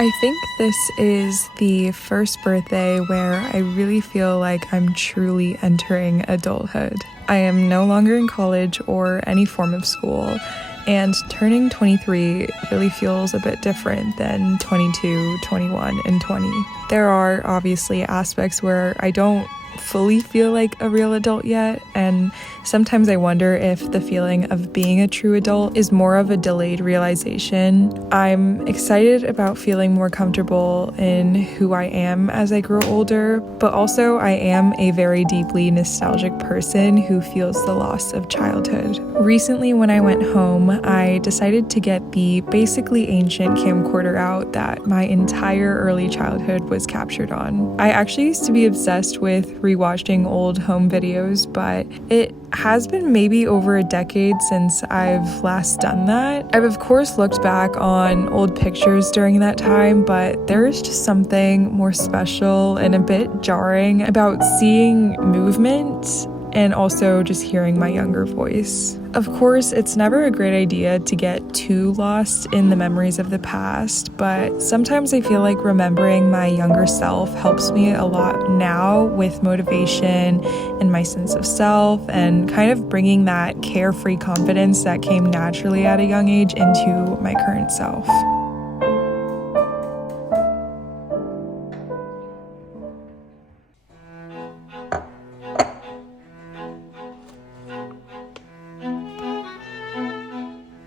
I think this is the first birthday where I really feel like I'm truly entering adulthood. I am no longer in college or any form of school, and turning 23 really feels a bit different than 22, 21, and 20. There are obviously aspects where I don't fully feel like a real adult yet, and sometimes I wonder if the feeling of being a true adult is more of a delayed realization. I'm excited about feeling more comfortable in who I am as I grow older, but also I am a very deeply nostalgic person who feels the loss of childhood. Recently, when I went home, I decided to get the basically ancient camcorder out that my entire early childhood was captured on. I actually used to be obsessed with rewatching old home videos, but it has been maybe over a decade since I've last done that. I've of course looked back on old pictures during that time, but there is just something more special and a bit jarring about seeing movement and also just hearing my younger voice. Of course, it's never a great idea to get too lost in the memories of the past, but sometimes I feel like remembering my younger self helps me a lot now with motivation and my sense of self, and kind of bringing that carefree confidence that came naturally at a young age into my current self.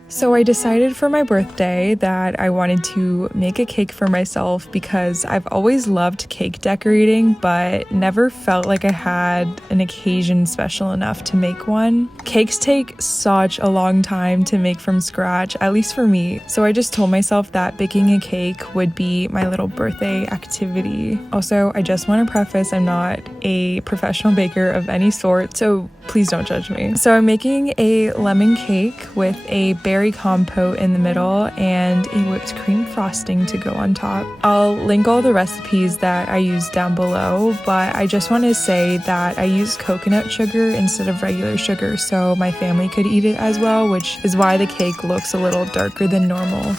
So I decided for my birthday that I wanted to make a cake for myself because I've always loved cake decorating, but never felt like I had an occasion special enough to make one. Cakes take such a long time to make from scratch, at least for me. So I just told myself that baking a cake would be my little birthday activity. Also, I just want to preface I'm not a professional baker of any sort, so please don't judge me. So I'm making a lemon cake with a berry compote in the middle and a whipped cream frosting to go on top. I'll link all the recipes that I use down below, but I just want to say that I use coconut sugar instead of regular sugar so my family could eat it as well, which is why the cake looks a little darker than normal.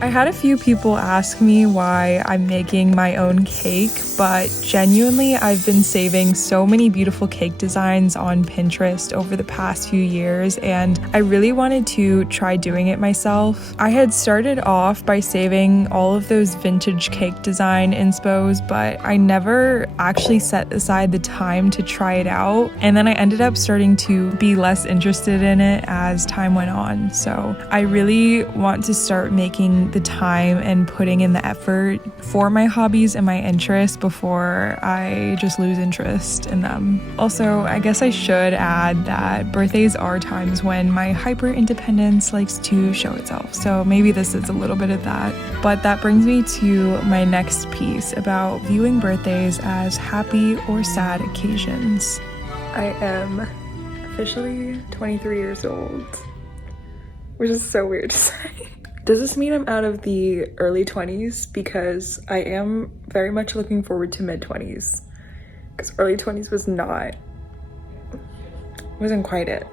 I had a few people ask me why I'm making my own cake, but genuinely I've been saving so many beautiful cake designs on Pinterest over the past few years, and I really wanted to try doing it myself. I had started off by saving all of those vintage cake design inspos, but I never actually set aside the time to try it out, and then I ended up starting to be less interested in it as time went on. So I really want to start making the time and putting in the effort for my hobbies and my interests before I just lose interest in them. Also, I guess I should add that birthdays are times when my hyper independence likes to show itself, so maybe this is a little bit of that. But that brings me to my next piece about viewing birthdays as happy or sad occasions. I am officially 23 years old, which is so weird to say. Does this mean I'm out of the early 20s? Because I am very much looking forward to mid-20s. because early 20s wasn't quite it.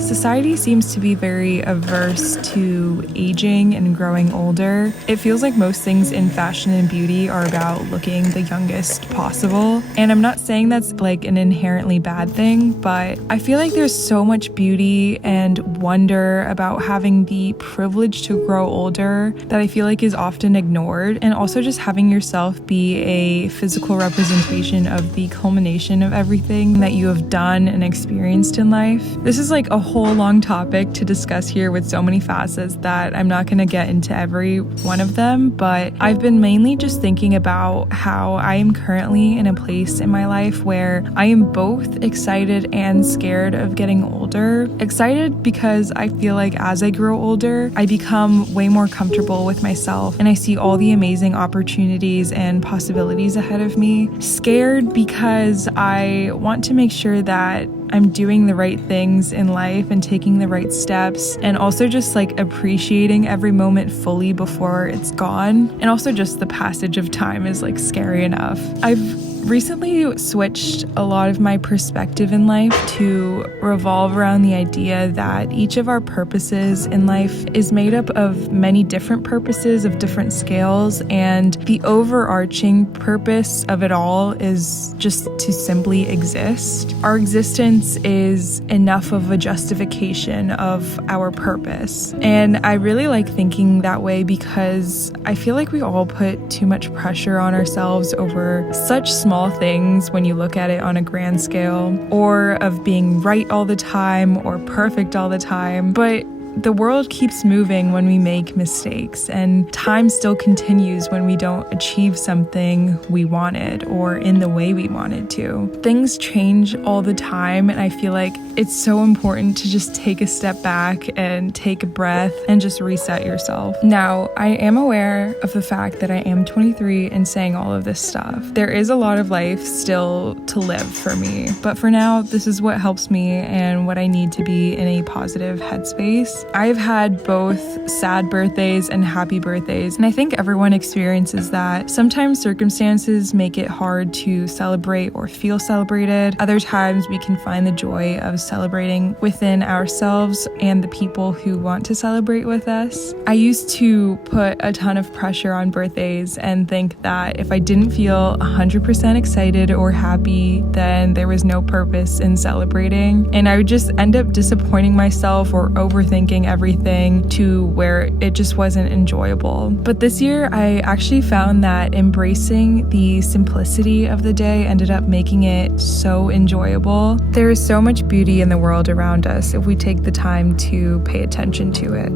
Society seems to be very averse to aging and growing older. It feels like most things in fashion and beauty are about looking the youngest possible. And I'm not saying that's like an inherently bad thing, but I feel like there's so much beauty and wonder about having the privilege to grow older that I feel like is often ignored. And also just having yourself be a physical representation of the culmination of everything that you have done and experienced in life. This is like a whole long topic to discuss here with so many facets that I'm not going to get into every one of them, but I've been mainly just thinking about how I am currently in a place in my life where I am both excited and scared of getting older. Excited because I feel like as I grow older, I become way more comfortable with myself and I see all the amazing opportunities and possibilities ahead of me. Scared because I want to make sure that I'm doing the right things in life and taking the right steps, and also just like appreciating every moment fully before it's gone. And also just the passage of time is like scary enough. I've recently switched a lot of my perspective in life to revolve around the idea that each of our purposes in life is made up of many different purposes of different scales, and the overarching purpose of it all is just to simply exist. Our existence is enough of a justification of our purpose. And I really like thinking that way because I feel like we all put too much pressure on ourselves over such small things when you look at it on a grand scale, or of being right all the time or perfect all the time. But the world keeps moving when we make mistakes, and time still continues when we don't achieve something we wanted or in the way we wanted to. Things change all the time, and I feel like it's so important to just take a step back and take a breath and just reset yourself. Now, I am aware of the fact that I am 23 and saying all of this stuff. There is a lot of life still to live for me, but for now, this is what helps me and what I need to be in a positive headspace. I've had both sad birthdays and happy birthdays, and I think everyone experiences that. Sometimes circumstances make it hard to celebrate or feel celebrated. Other times we can find the joy of celebrating within ourselves and the people who want to celebrate with us. I used to put a ton of pressure on birthdays and think that if I didn't feel 100% excited or happy, then there was no purpose in celebrating, and I would just end up disappointing myself or overthinking everything to where it just wasn't enjoyable. But this year, I actually found that embracing the simplicity of the day ended up making it so enjoyable. There is so much beauty in the world around us if we take the time to pay attention to it.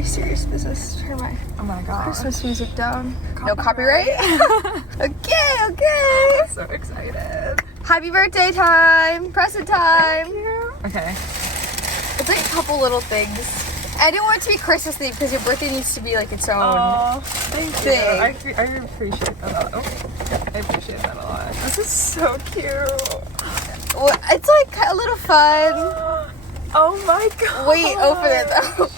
very serious business. Turn my Christmas music down. No copyright? Okay. I'm so excited. Happy birthday time! Present time! Thank you. Okay. It's like a couple little things. I didn't want it to be Christmas themed because your birthday needs to be like its own thank thing. You. I appreciate that a lot. I appreciate that a lot. This is so cute. Well, it's like a little fun. Oh my god. Wait, open it though.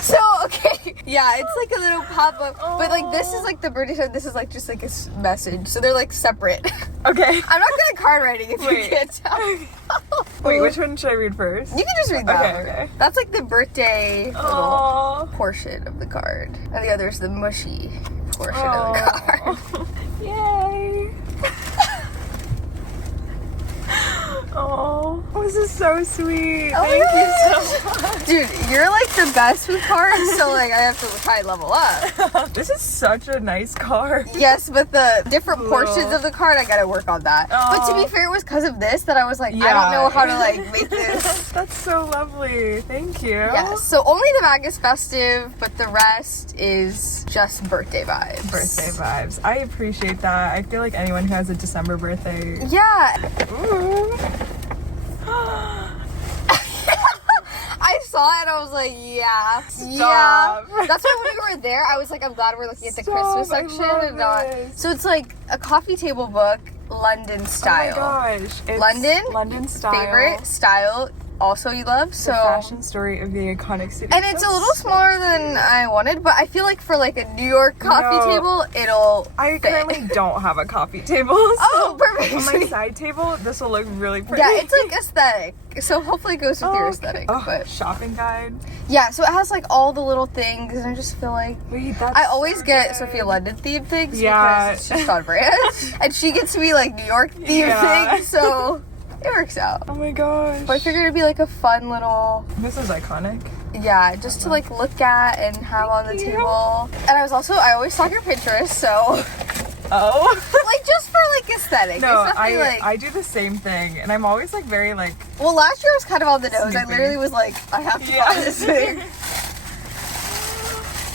So, okay. Yeah, it's like a little pop-up. But like this is like the birthday card. This is like just like a message. So they're like separate. Okay. I'm not good at card writing if you can't tell. Wait, which one should I read first? You can just read that. Okay. That's like the birthday little portion of the card. And the other is the mushy portion of the card. Yay. Oh, this is so sweet. Thank you so much. Dude, you're like the best with cards, so like I have to probably level up. This is such a nice card. Yes, but the different portions of the card, I gotta work on that. But to be fair, it was because of this that I was like, I don't know how to like make this. That's so lovely. Thank you. Yes, so only the bag is festive, but the rest is just birthday vibes. Birthday vibes. I appreciate that. I feel like anyone who has a December birthday. Yeah. Ooh. I saw it and I was like, yeah. Stop. Yeah. That's why when we were there, I was like, I'm glad we're looking at the Stop, Christmas section I love and not. this. So it's like a coffee table book, London style. Oh my gosh. It's London style. Favorite style. Also, you love so the fashion story of the iconic city. and it's a little smaller than I wanted, but I feel like for like a New York coffee table, it'll I fit. currently don't have a coffee table. So Oh, perfect. on my side table, this will look really pretty. Yeah, it's like aesthetic. So hopefully it goes with your aesthetic. Oh, But shopping guide. yeah, so it has like all the little things, and I just feel like Wait, that's I always so get good. Sophia London themed things Yeah. because it's just on brand, and she gets me like New York themed Yeah. things, so it works out. Oh my gosh. But I figured it'd be like a fun little, This is iconic. yeah, just to like look at and have on the you. table. And I always saw your Pinterest, so Oh. like just for like aesthetic. No, it's definitely like. I do the same thing, and I'm always like very like. Well, last year I was kind of on the nose. I Snoopy. literally was like, I have to Yeah. buy this thing.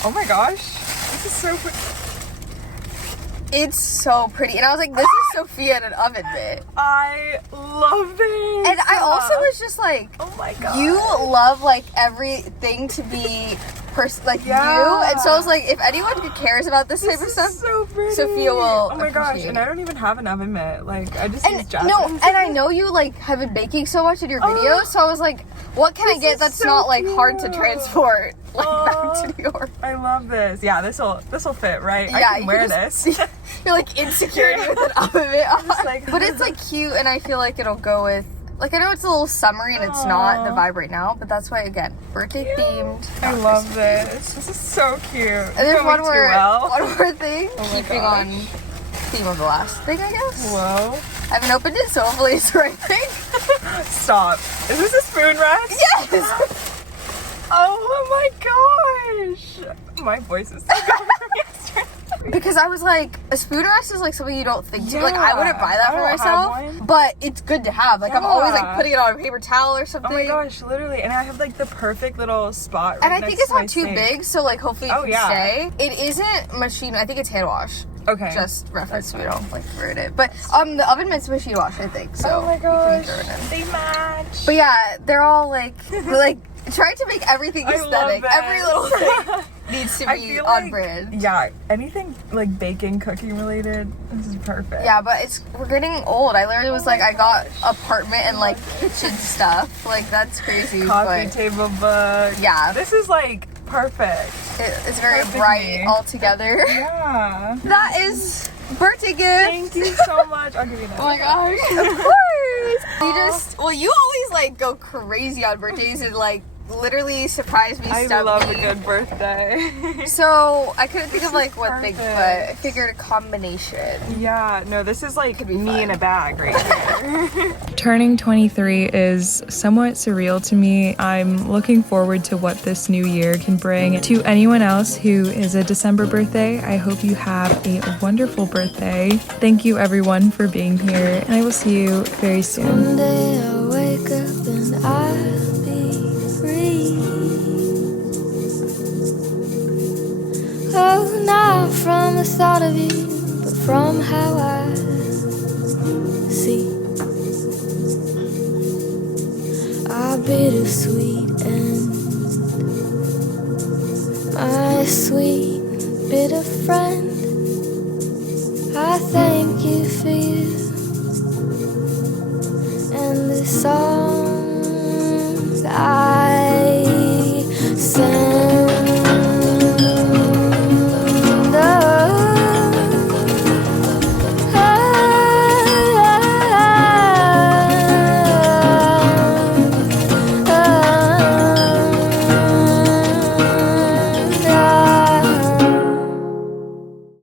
Oh my gosh, this is so pretty. It's so pretty. And I was like, this is Sophia in an oven mitt. I love this. And I also was just like, Oh my god. you love like everything to be like Yeah. you. And so I was like, if anyone who cares about this type of This stuff, is so pretty. Sophia will Oh my gosh, appreciate and it. I don't even have an oven mitt. Like I just use and Jasmine's. and I know you like have been baking so much in your videos, so I was like, what can I This get is that's so not like hard to cute. transport like Aw. back to New York? I love this. Yeah, this'll fit, right? Yeah, I can you wear just- this. You're like insecurity with an oven mitt on. Just like- But it's like cute, and I feel like it'll go with. Like, I know it's a little summery and it's not the vibe right now, but that's why, again, birthday themed. I love this. This is so cute. And there's one more thing. Oh my Keeping gosh. on theme of the last thing, I guess. Whoa. I haven't opened it, so hopefully it's the right thing. Stop. Is this a spoon rest? Yes! Oh my gosh. My voice is still going from yesterday. Because I was like, a spoon rest is like something you don't think to. Like, Yeah, I wouldn't buy that I for don't have myself, one. but it's good to have. Like, I'm always like Yeah. putting it on a paper towel or something. Oh my gosh, literally. And I have like the perfect little spot right And I next think it's to my not too sink. big, so like hopefully it Oh, can yeah. stay. It isn't machine. I think it's hand wash. Okay. Just reference, so we don't like ruin it. But the oven mitt's machine wash, I think. So Oh my you can gosh. throw it in. They match. But yeah, they're all like like trying to make everything I aesthetic. love Every this. little thing needs to I be feel on like, brand. Yeah, anything like baking, cooking related, this is perfect. Yeah, but we're getting old. I literally was like, I got apartment and like kitchen stuff. Like that's crazy. Coffee but table book. yeah, This is like perfect. it's very perfect bright me. all together. Yeah. That is birthday gift. Thank you so much. I'll give you that. Oh my gosh. Of course. You always like go crazy on birthdays and like literally surprise me, I stump love me. a good birthday. So I couldn't think of like one thing, but perfect. I figured a combination. Yeah, no, this is like Could be me fun. in a bag right here. Turning 23 is somewhat surreal to me. I'm looking forward to what this new year can bring. To anyone else who is a December birthday, I hope you have a wonderful birthday. Thank you everyone for being here, and I will see you very soon. One day I'll wake up and I'll be free. thought of you, but from how I see our bittersweet end, my sweet bitter friend, I thank you for you and this all